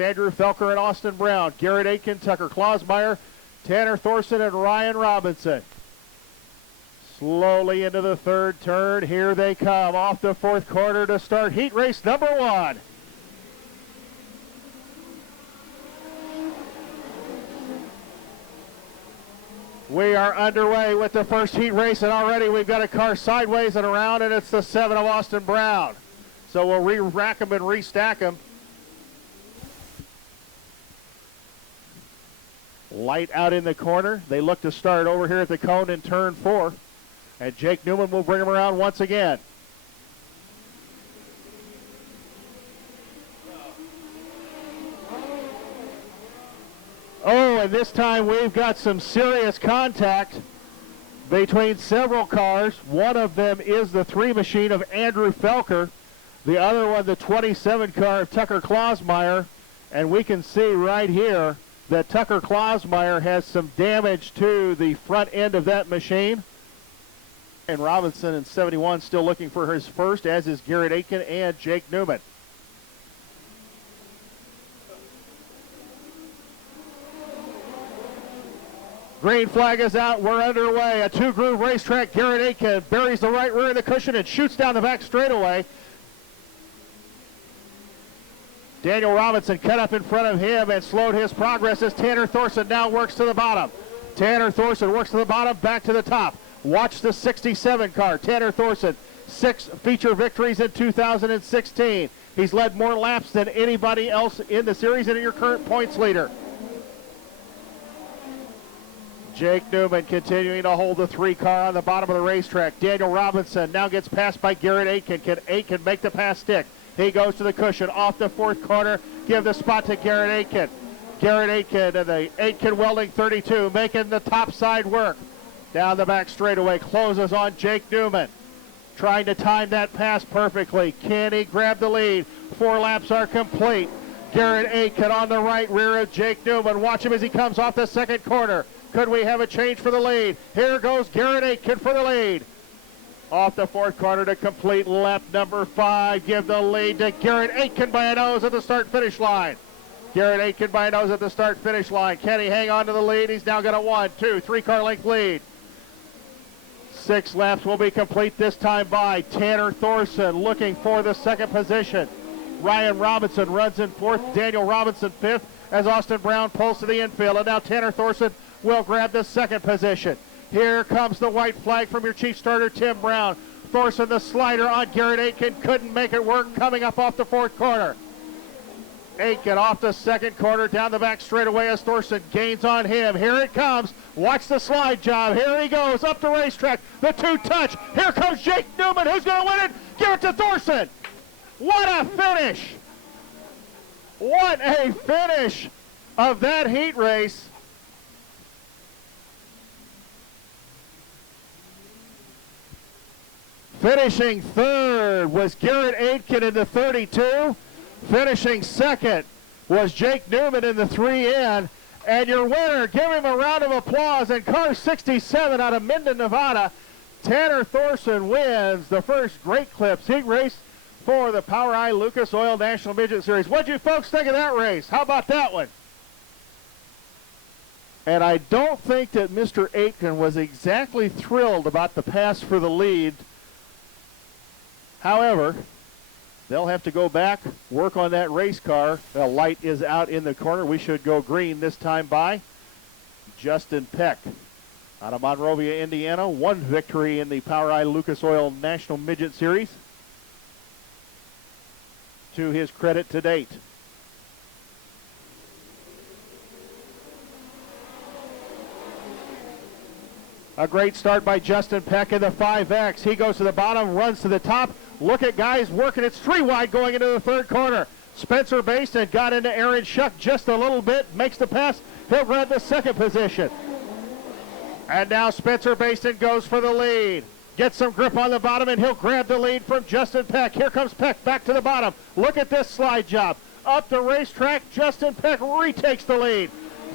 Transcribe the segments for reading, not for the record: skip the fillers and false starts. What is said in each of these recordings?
Andrew Felker and Austin Brown, Garrett Aitken, Tucker Klausmeyer, Tanner Thorson, and Ryan Robinson. Slowly into the third turn. Here they come off the fourth quarter to start heat race number 1. We are underway with the first heat race, and already we've got a car sideways and around, and it's the 7 of Austin Brown. So we'll re-rack them and restack them. Light out in the corner. They look to start over here at the cone in turn 4. And Jake Newman will bring them around once again. Oh, and this time we've got some serious contact between several cars. One of them is the 3 machine of Andrew Felker. The other one, the 27 car of Tucker Klausmeyer. And we can see right here that Tucker Klausmeyer has some damage to the front end of that machine. And Robinson in 71 still looking for his first, as is Garrett Aitken and Jake Newman. Green flag is out. We're underway. A 2-groove racetrack. Garrett Aitken buries the right rear of the cushion and shoots down the back straightaway. Daniel Robinson cut up in front of him and slowed his progress as Tanner Thorson now works to the bottom. Tanner Thorson works to the bottom, back to the top. Watch the 67 car. Tanner Thorson, 6 feature victories in 2016. He's led more laps than anybody else in the series and your current points leader. Jake Newman continuing to hold the 3 car on the bottom of the racetrack. Daniel Robinson now gets passed by Garrett Aitken. Can Aitken make the pass stick? He goes to the cushion off the 4th corner. Give the spot to Garrett Aitken. Garrett Aitken and the Aitken Welding 32 making the top side work. Down the back straightaway, closes on Jake Newman. Trying to time that pass perfectly. Can he grab the lead? 4 laps are complete. Garrett Aitken on the right rear of Jake Newman. Watch him as he comes off the 2nd corner. Could we have a change for the lead? Here goes Garrett Aitken for the lead. Off the 4th corner to complete lap number 5. Give the lead to Garrett Aitken by a nose at the start-finish line. Garrett Aitken by a nose at the start-finish line. Can he hang on to the lead? He's now got a 1, 2, 3 car length lead. 6 laps will be complete this time by Tanner Thorson looking for the 2nd position. Ryan Robinson runs in 4th. Daniel Robinson 5th as Austin Brown pulls to the infield. And now Tanner Thorson will grab the 2nd position. Here comes the white flag from your chief starter, Tim Brown. Thorson, the slider on Garrett Aitken, couldn't make it work coming up off the 4th corner. Aitken off the 2nd corner, down the back straightaway as Thorson gains on him. Here it comes. Watch the slide job. Here he goes up the racetrack. The 2 touch. Here comes Jake Newman. Who's going to win it? Give it to Thorson. What a finish. What a finish of that heat race. Finishing 3rd was Garrett Aitken in the 32. Finishing 2nd was Jake Newman in the 3N. And your winner, give him a round of applause, in car 67 out of Minden, Nevada, Tanner Thorson wins the first Great Clips heat race for the POWRi Lucas Oil National Midget Series. What'd you folks think of that race? How about that one? And I don't think that Mr. Aitken was exactly thrilled about the pass for the lead. However, they'll have to go back, work on that race car. The light is out in the corner. We should go green this time by Justin Peck out of Monrovia, Indiana. 1 victory in the POWRi Lucas Oil National Midget Series, to his credit to date. A great start by Justin Peck in the 5X. He goes to the bottom, runs to the top. Look at guys working. It's 3 wide going into the 3rd corner. Spencer Baston got into Aaron Shuck just a little bit, makes the pass. He'll grab the 2nd position. And now Spencer Baston goes for the lead. Gets some grip on the bottom, and he'll grab the lead from Justin Peck. Here comes Peck back to the bottom. Look at this slide job. Up the racetrack, Justin Peck retakes the lead.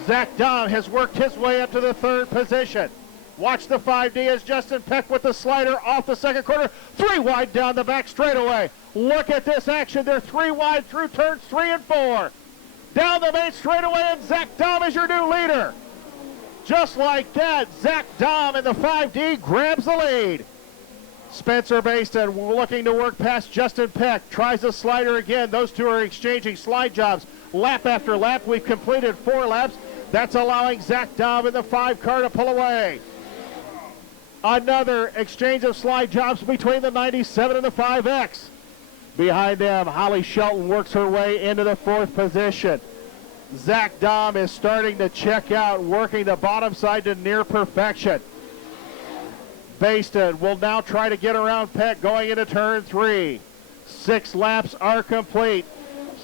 Zach Dahm has worked his way up to the 3rd position. Watch the 5D as Justin Peck with the slider off the 2nd corner. 3 wide down the back straightaway. Look at this action. They're 3 wide through turns 3 and 4. down the main straightaway, and Zach Dahm is your new leader. Just like that, Zach Dahm in the 5D grabs the lead. Spencer Baston looking to work past Justin Peck, tries a slider again. Those two are exchanging slide jobs lap after lap. We've completed 4 laps. That's allowing Zach Dahm in the 5 car to pull away. Another exchange of slide jobs between the 97 and the 5X. Behind them, Holly Shelton works her way into the 4th position. Zach Dahm is starting to check out, working the bottom side to near perfection. Baston will now try to get around Peck going into turn 3. 6 laps are complete.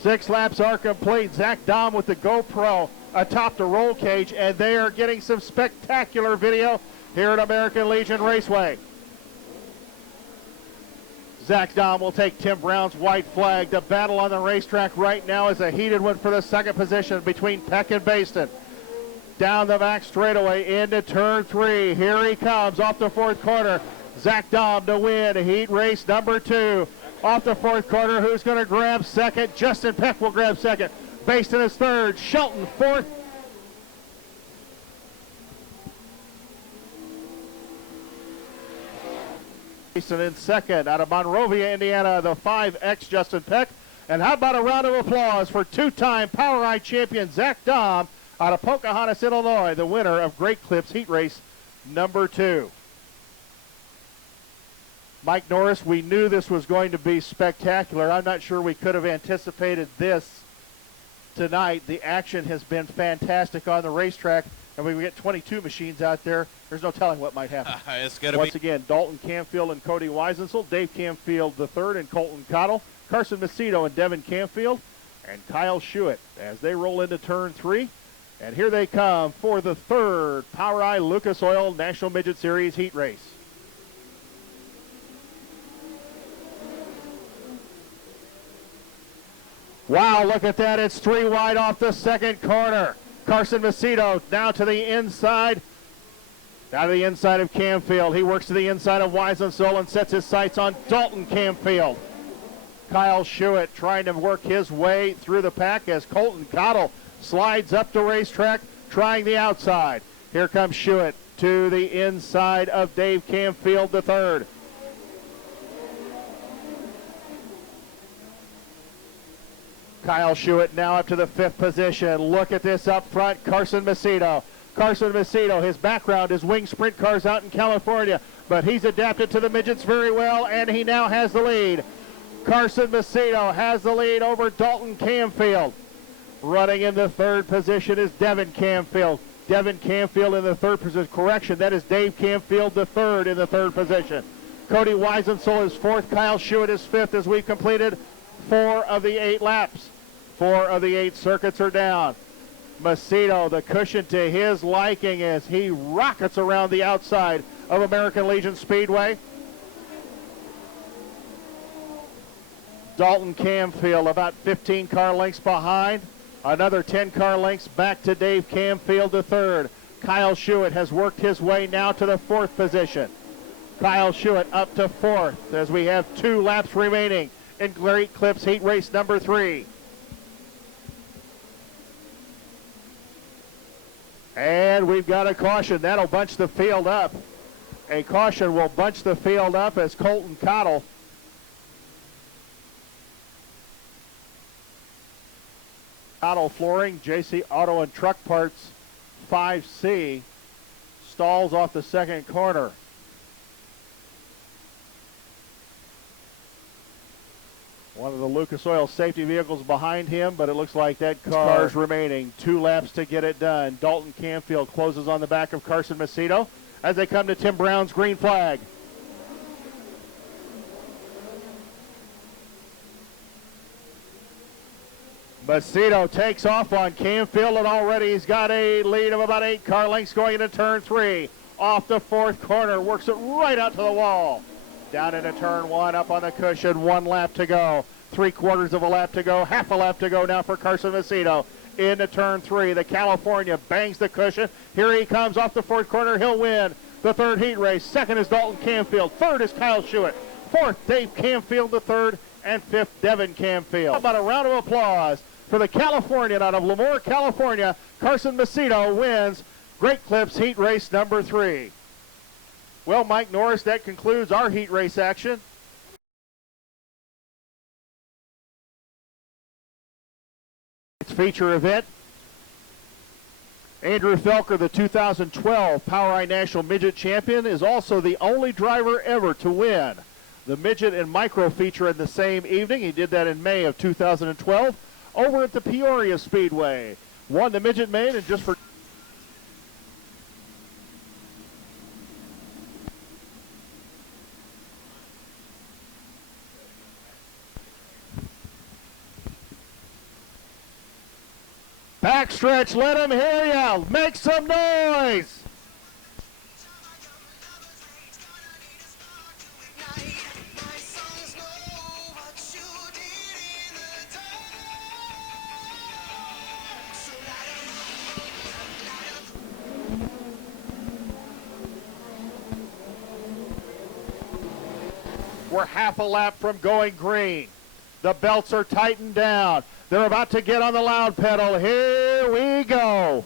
6 laps are complete. Zach Dahm with the GoPro atop the roll cage, and they are getting some spectacular video here at American Legion Raceway. Zach Dahm will take Tim Brown's white flag. The battle on the racetrack right now is a heated one for the 2nd position between Peck and Baston. Down the back straightaway into turn 3. Here he comes off the 4th corner. Zach Dahm to win heat race number 2. Off the 4th corner, who's going to grab 2nd? Justin Peck will grab 2nd. Baston is 3rd. Shelton 4th. Baston in 2nd. Out of Monrovia, Indiana, the 5X Justin Peck. And how about a round of applause for 2-time Power Ride champion Zach Dahm out of Pocahontas, Illinois, the winner of Great Clips heat race number 2. Mike Norris, we knew this was going to be spectacular. I'm not sure we could have anticipated this tonight. The action has been fantastic on the racetrack, and when we get 22 machines out there, there's no telling what might happen. It's gonna Once again, Dalton Canfield and Cody Weisensel, Dave Canfield III and Colton Cottle, Carson Macedo and Devin Canfield, and Kyle Schuett as they roll into turn 3. And here they come for the 3rd Power Eye Lucas Oil National Midget Series heat race. Wow, look at that. It's 3 wide off the 2nd corner. Carson Macedo now to the inside. Now to the inside of Canfield. He works to the inside of Weisensel and sets his sights on Dalton Canfield. Kyle Schuett trying to work his way through the pack as Colton Cottle slides up the racetrack, trying the outside. Here comes Schuett to the inside of Dave Canfield III. Kyle Schuett now up to the 5th position. Look at this up front, Carson Macedo. Carson Macedo, his background is wing sprint cars out in California, but he's adapted to the midgets very well, and he now has the lead. Carson Macedo has the lead over Dalton Canfield. Running in the 3rd position is Devin Canfield. Devin Canfield in the 3rd position. Correction, that is Dave Canfield III in the 3rd position. Cody Weisensel is 4th. Kyle Schuett is 5th as we've completed 4 of the 8 laps. 4 of the 8 circuits are down. Macedo, the cushion to his liking as he rockets around the outside of American Legion Speedway. Dalton Canfield about 15 car lengths behind. Another 10 car lengths back to Dave Canfield III. Kyle Schuett has worked his way now to the 4th position. Kyle Schuett up to 4th as we have 2 laps remaining in Great Clips heat race number 3. And we've got a caution. That'll bunch the field up. A caution will bunch the field up as Colton Cottle Flooring, JC Auto and Truck Parts 5C stalls off the 2nd corner. One of the Lucas Oil safety vehicles behind him, but it looks like that car's remaining. 2 laps to get it done. Dalton Canfield closes on the back of Carson Macedo as they come to Tim Brown's green flag. Macedo takes off on Canfield, and already he's got a lead of about 8 car lengths going into turn 3. Off the 4th corner, works it right out to the wall. Down into turn 1, up on the cushion, 1 lap to go. 3/4 of a lap to go, half a lap to go now for Carson Macedo. Into turn 3, the California bangs the cushion. Here he comes off the 4th corner, he'll win the 3rd heat race. 2nd is Dalton Canfield, 3rd is Kyle Schuett, 4th Dave Canfield III, and 5th Devin Canfield. How about a round of applause For the Californian out of Lemoore, California, Carson Macedo wins Great Clips Heat Race number 3. Well, Mike Norris, that concludes our heat race action. Feature event. Andrew Felker, the 2012 PowerEye National Midget Champion, is also the only driver ever to win the Midget and Micro feature in the same evening. He did that in May of 2012 over at the Peoria Speedway. Won the Midget main and just for backstretch, let him hear ya. Make some noise. We're half a lap from going green. The belts are tightened down. They're about to get on the loud pedal. Here we go.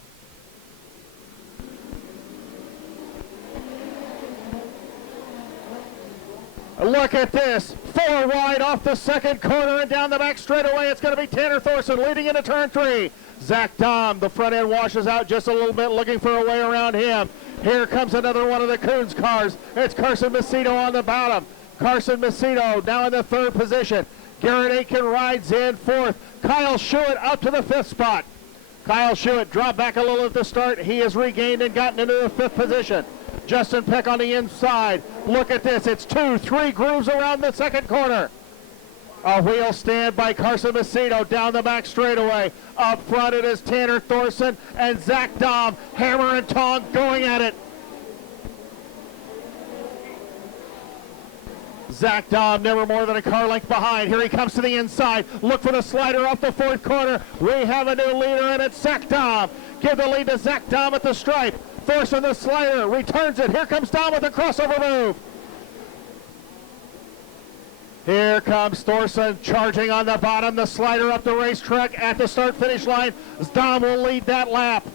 Look at this. 4 wide off the second corner and down the back straightaway. It's going to be Tanner Thorson leading into turn 3. Zach Dom, the front end washes out just a little bit, looking for a way around him. Here comes another one of the Coons cars. It's Carson Macedo on the bottom. Carson Macedo now in the 3rd position. Garrett Aitken rides in 4th. Kyle Schuett up to the 5th spot. Kyle Schuett dropped back a little at the start. He has regained and gotten into the 5th position. Justin Peck on the inside. Look at this. It's 2, 3 grooves around the second corner. A wheel stand by Carson Macedo down the back straightaway. Up front it is Tanner Thorson and Zach Dom, hammer and tong going at it. Zach Dom never more than a car length behind. Here he comes to the inside. Look for the slider off the 4th corner. We have a new leader, and it's Zach Dom. Give the lead to Zach Dom at the stripe. Thorson the slider returns it. Here comes Dom with a crossover move. Here comes Thorson charging on the bottom. The slider up the racetrack at the start-finish line. Dom will lead that lap.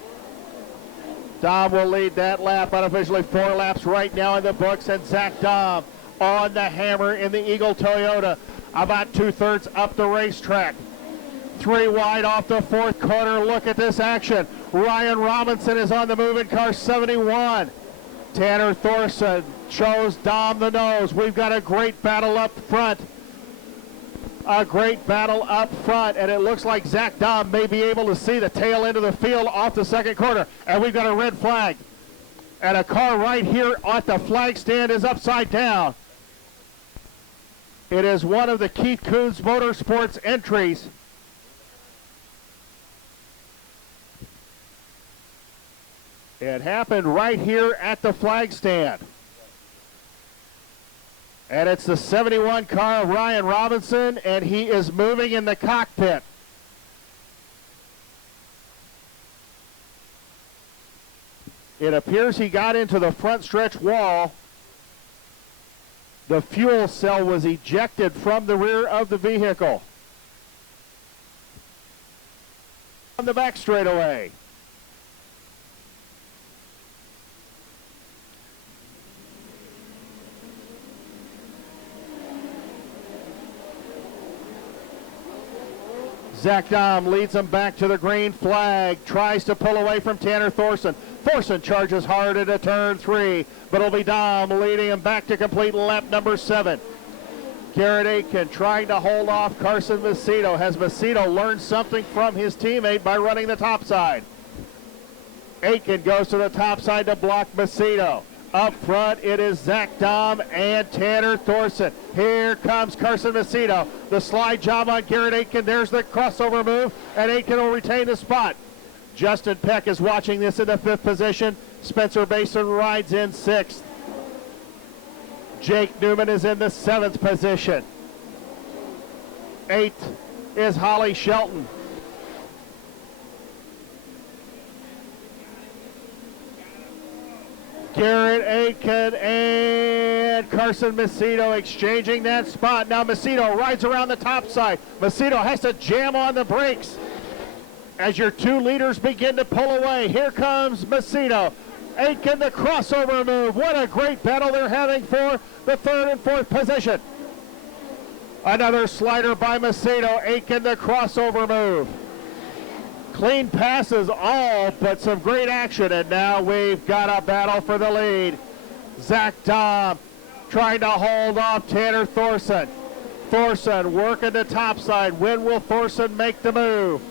Dom will lead that lap. Unofficially 4 laps right now in the books, and Zach Dom on the hammer in the Eagle Toyota, about 2/3 up the racetrack. 3 wide off the 4th corner. Look at this action. Ryan Robinson is on the move in car 71. Tanner Thorson shows Dom the nose. We've got a great battle up front. A great battle up front, and it looks like Zach Dom may be able to see the tail end of the field off the 2nd corner, and we've got a red flag. And a car right here at the flag stand is upside down. It is one of the Keith Coons Motorsports entries. It happened right here at the flag stand. And it's the 71 car of Ryan Robinson, and he is moving in the cockpit. It appears he got into the front stretch wall. The fuel cell was ejected from the rear of the vehicle. On the back straightaway. Zach Dom leads him back to the green flag, tries to pull away from Tanner Thorson. Thorson charges hard into turn 3, but it'll be Dom leading him back to complete lap number 7. Garrett Aitken trying to hold off Carson Macedo. Has Macedo learned something from his teammate by running the top side? Aitken goes to the top side to block Macedo. Up front, it is Zach Dom and Tanner Thorson. Here comes Carson Macedo. The slide job on Garrett Aitken. There's the crossover move, and Aitken will retain the spot. Justin Peck is watching this in the 5th position. Spencer Basin rides in 6th. Jake Newman is in the 7th position. 8th is Holly Shelton. Garrett Aitken and Carson Macedo exchanging that spot. Now Macedo rides around the top side. Macedo has to jam on the brakes. as your two leaders begin to pull away. Here comes Macedo. Aitken, the crossover move. What a great battle they're having for the third and fourth position. Another slider by Macedo. Aitken, the crossover move. Clean passes all, but some great action, and now we've got a battle for the lead. Zach Dahm trying to hold off Tanner Thorson. Thorson working the top side. When will Thorson make the move?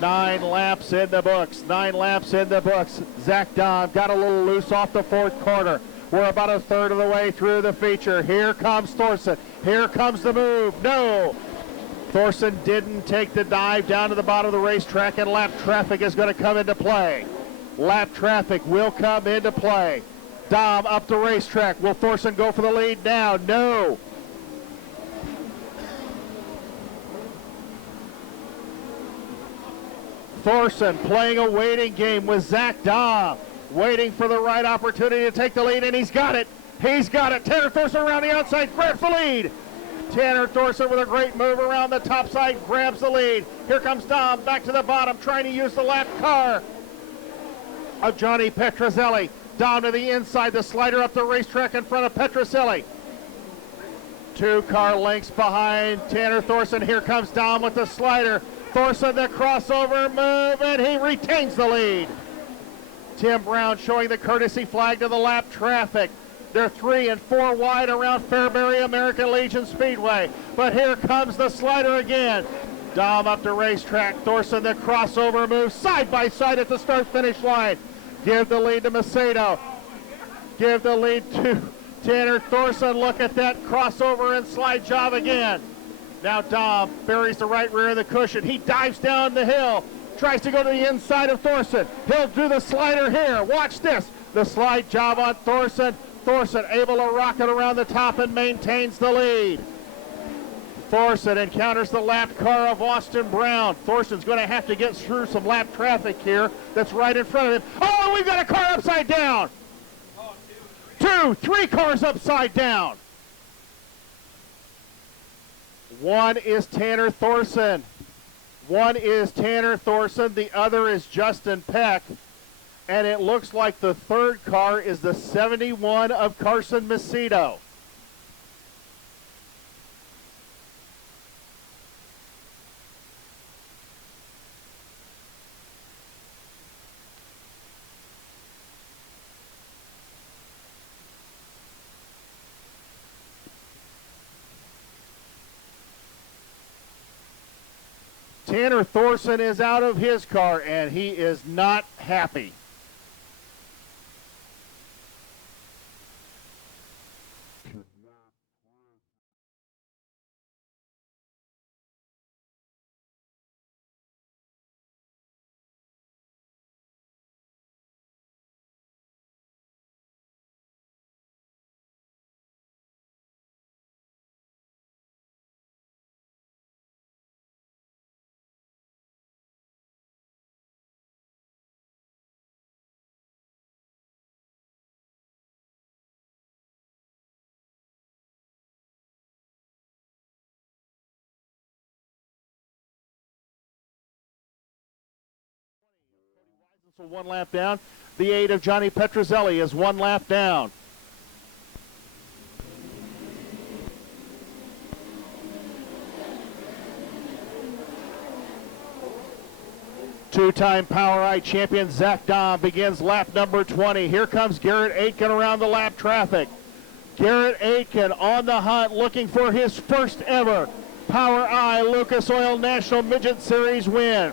9 laps in the books. 9 laps in the books. Zach Dahm got a little loose off the fourth corner. We're about a third of the way through the feature. Here comes Thorson. Here comes the move. No! Thorson didn't take the dive down to the bottom of the racetrack, and lap traffic is going to come into play. Lap traffic will come into play. Dahm up the racetrack. Will Thorson go for the lead now? No! Thorson playing a waiting game with Zach Dahm, waiting for the right opportunity to take the lead, and he's got it. He's got it. Tanner Thorson around the outside grabs the lead. Tanner Thorson with a great move around the top side grabs the lead. Here comes Dahm back to the bottom, trying to use the lap car of Johnny Petrozelli. Dahm to the inside, the slider up the racetrack in front of Petrozelli. 2 car lengths behind Tanner Thorson. Here comes Dahm with the slider. Thorson, the crossover move, and he retains the lead. Tim Brown showing the courtesy flag to the lap traffic. They're 3 and 4 wide around Fairbury American Legion Speedway. But here comes the slider again. Dahm up the racetrack. Thorson, the crossover move, side by side at the start-finish line. Give the lead to Macedo. Give the lead to Tanner Thorson. Look at that crossover and slide job again. Now Dahm buries the right rear of the cushion. He dives down the hill, tries to go to the inside of Thorson. He'll do the slider here. Watch this. The slide job on Thorson. Thorson able to rocket around the top and maintains the lead. Thorson encounters the lap car of Austin Brown. Thorson's going to have to get through some lap traffic here that's right in front of him. Oh, we've got a car upside down. 2, 3 cars upside down. One is Tanner Thorson. One is Tanner Thorson. The other is Justin Peck. And it looks like the third car is the 71 of Carson Macedo. Tanner Thorson is out of his car, and he is not happy. So 1 lap down. The 8 of Johnny Petrozelli is 1 lap down. Two-time PowerEye champion Zach Dahm begins lap number 20. Here comes Garrett Aitken around the lap traffic. Garrett Aitken on the hunt, looking for his first ever PowerEye Lucas Oil National Midget Series win.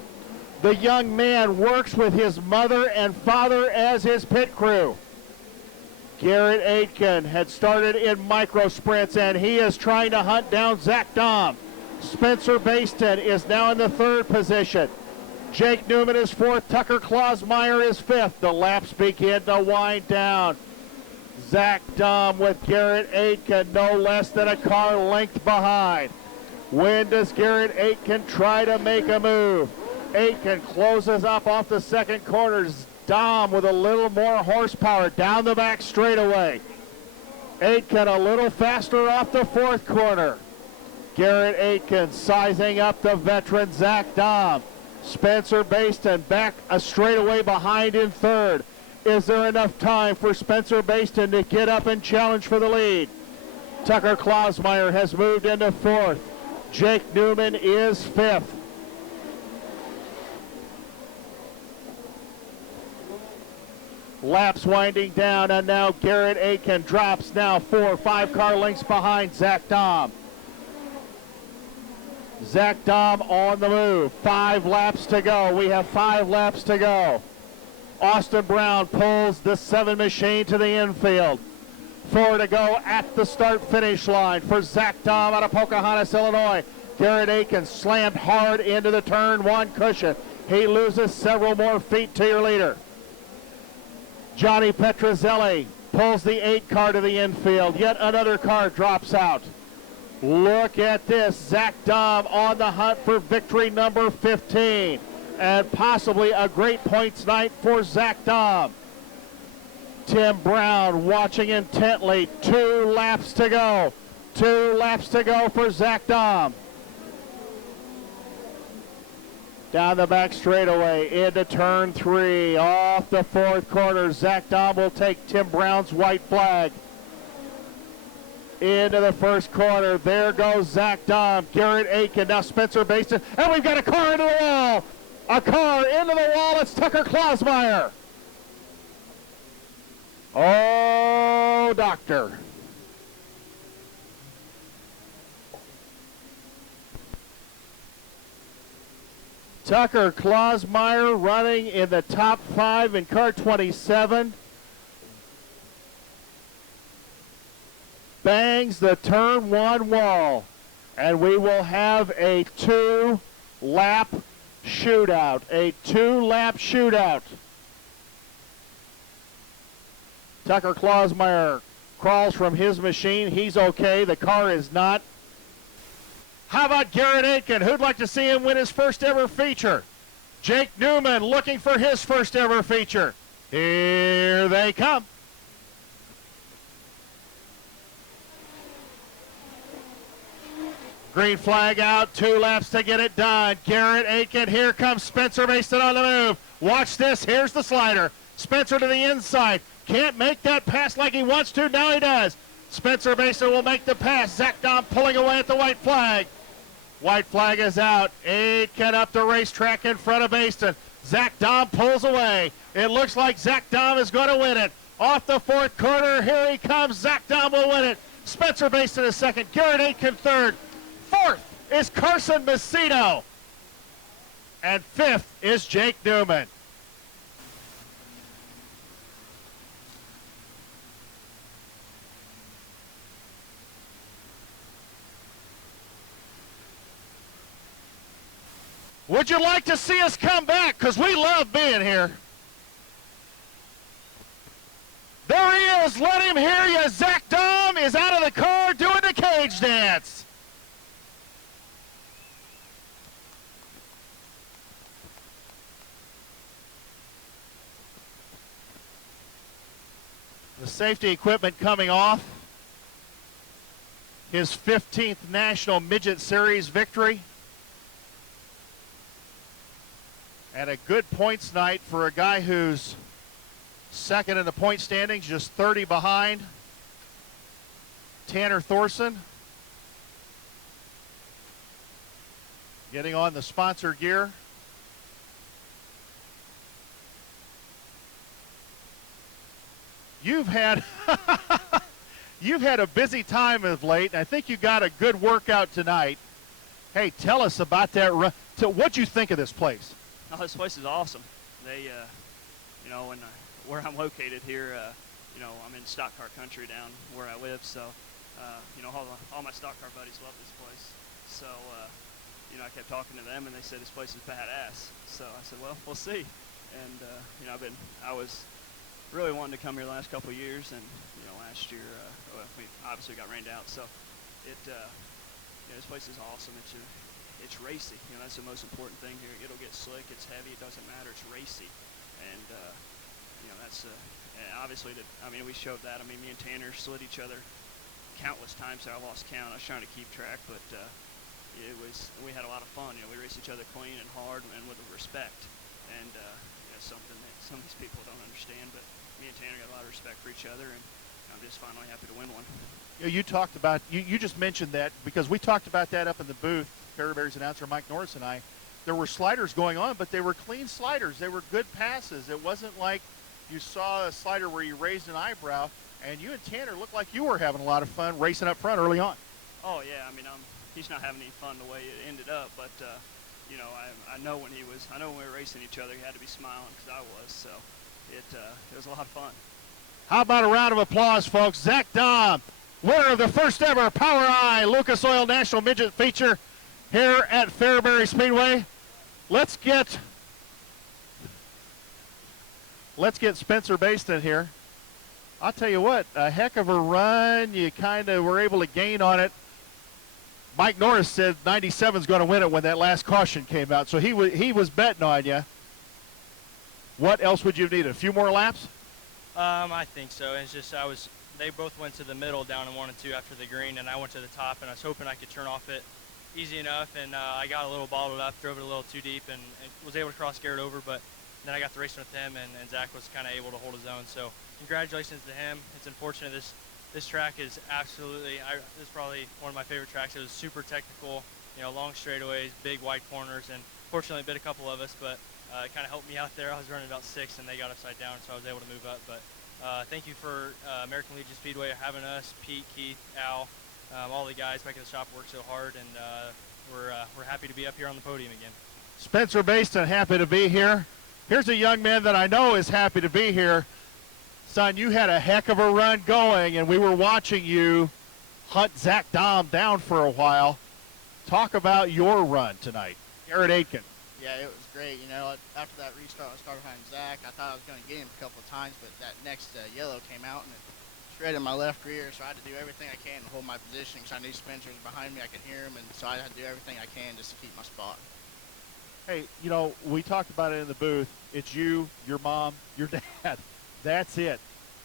The young man works with his mother and father as his pit crew. Garrett Aitken had started in micro sprints, and he is trying to hunt down Zach Dahm. Spencer Baston is now in the 3rd position. Jake Newman is 4th. Tucker Klausmeyer is 5th. The laps begin to wind down. Zach Dahm with Garrett Aitken no less than a car length behind. When does Garrett Aitken try to make a move? Aitken closes up off the second corner. Dahm with a little more horsepower down the back straightaway. Aitken a little faster off the 4th corner. Garrett Aitken sizing up the veteran Zach Dahm. Spencer Baston back a straightaway behind in third. Is there enough time for Spencer Baston to get up and challenge for the lead? Tucker Klausmeyer has moved into fourth. Jake Newman is fifth. Laps winding down, and now Garrett Aiken drops now 4 or 5 car lengths behind Zach Dahm. Zach Dahm on the move. 5 laps to go. We have 5 laps to go. Austin Brown pulls the 7 machine to the infield. 4 to go at the start-finish line for Zach Dahm out of Pocahontas, Illinois. Garrett Aiken slammed hard into the turn 1 cushion. He loses several more feet to your leader. Johnny Petrozelli pulls the 8 car to the infield. Yet another car drops out. Look at this. Zach Dahm on the hunt for victory number 15. And possibly a great points night for Zach Dahm. Tim Brown watching intently. 2 laps to go. 2 laps to go for Zach Dahm. Down the back straightaway into turn 3. Off the 4th corner. Zach Dahm will take Tim Brown's white flag. Into the 1st corner. There goes Zach Dahm. Garrett Aiken. Now Spencer Baston. And we've got a car into the wall. A car into the wall. It's Tucker Klausmeyer. Oh, doctor. Tucker Klausmeyer running in the top 5 in car 27. Bangs the turn 1 wall. And we will have a 2-lap shootout. A 2-lap shootout. Tucker Klausmeyer crawls from his machine. He's okay. The car is not. How about Garrett Aiken? Who'd like to see him win his first ever feature? Jake Newman looking for his first ever feature. Here they come. Green flag out, 2 laps to get it done. Garrett Aiken, here comes Spencer Baston on the move. Watch this, here's the slider. Spencer to the inside. Can't make that pass like he wants to, now he does. Spencer Baston will make the pass. Zach Dahm pulling away at the white flag. White flag is out. Aiken up the racetrack in front of Baston. Zach Dahm pulls away. It looks like Zach Dahm is going to win it. Off the 4th corner, here he comes. Zach Dahm will win it. Spencer Baston is 2nd. Garrett Aiken 3rd. 4th is Carson Macedo. And 5th is Jake Newman. Would you like to see us come back? Because we love being here. There he is. Let him hear you. Zach Dahm is out of the car doing the cage dance. The safety equipment coming off. His 15th National Midget Series victory. And a good points night for a guy who's 2nd in the point standings, just 30 behind Tanner Thorson. Getting on the sponsor gear. You've had you've had a busy time of late, and I think you got a good workout tonight. Hey, tell us about that run. What'd you think of this place? Oh, this place is awesome. They, you know, where I'm located here, you know, I'm in stock car country down where I live, so, you know, all my stock car buddies love this place. So, you know, I kept talking to them, and they said this place is badass. So I said, well, we'll see. And, you know, I was really wanting to come here the last couple of years, and, you know, last year, well, we obviously got rained out. So it, you know, this place is awesome. It's racy. You know, that's the most important thing here. It'll get slick. It's heavy. It doesn't matter. It's racy. And, you know, that's obviously, I mean, we showed that. I mean, me and Tanner slid each other countless times. So I lost count. I was trying to keep track. But, you we had a lot of fun. We raced each other clean and hard and with respect. And something that some of these people don't understand. But me and Tanner got a lot of respect for each other, and I'm just finally happy to win one. You talked about, you just mentioned that because we talked about that up in the booth, Fairbury's announcer Mike Norris and I. There were sliders going on, but they were clean sliders. They were good passes. It wasn't like you saw a slider where you raised an eyebrow, and you and Tanner looked like you were having a lot of fun racing up front early on. Oh, yeah. I mean, he's not having any fun the way it ended up, but, I know when we were racing each other, he had to be smiling because I was, so it was a lot of fun. How about a round of applause, folks? Zach Dahm, winner of the first ever Power Eye Lucas Oil National Midget feature here at Fairbury Speedway. Let's get Spencer Baston here. I'll tell you what, a heck of a run. You kind of were able to gain on it. Mike Norris said 97 is going to win it when that last caution came out, so he was betting on you. What else would you have needed? A few more laps? I think so. It's just they both went to the middle down in 1 and 2 after the green, and I went to the top, and I was hoping I could turn off it easy enough, and I got a little bottled up, drove it a little too deep, and was able to cross Garrett over, but then I got to racing with him, and Zach was kind of able to hold his own. So congratulations to him. It's unfortunate this track is absolutely, this is probably one of my favorite tracks. It was super technical, long straightaways, big wide corners, and fortunately bit a couple of us, but it kind of helped me out there. I was running about 6, and they got upside down, so I was able to move up. But thank you for American Legion Speedway having us, Pete, Keith, Al, all the guys back at the shop worked so hard, and we're happy to be up here on the podium again. Spencer Baston, happy to be here. Here's a young man that I know is happy to be here. Son, you had a heck of a run going, and we were watching you hunt Zach Dahm down for a while. Talk about your run tonight. Garrett Aitken. Yeah, it was great. After that restart, I started hunting Zach. I thought I was going to get him a couple of times, but that next yellow came out, and it shredded my left rear, so I had to do everything I can to hold my position because I knew Spencer was behind me. I could hear him, and so I had to do everything I can just to keep my spot. Hey, we talked about it in the booth. It's you, your mom, your dad. That's it.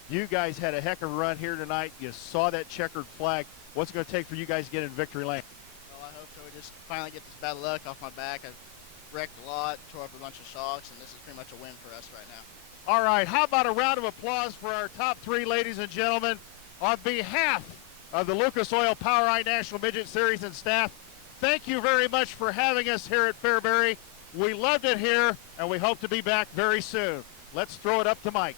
You guys had a heck of a run here tonight. You saw that checkered flag. What's it going to take for you guys to get in victory lane? Well, I hope so. We just finally get this bad luck off my back. I wrecked a lot, tore up a bunch of shocks, and this is pretty much a win for us right now. All right, how about a round of applause for our top 3, ladies and gentlemen, on behalf of the Lucas Oil Power Eye National Midget Series and staff. Thank you very much for having us here at Fairbury. We loved it here, and we hope to be back very soon. Let's throw it up to Mike.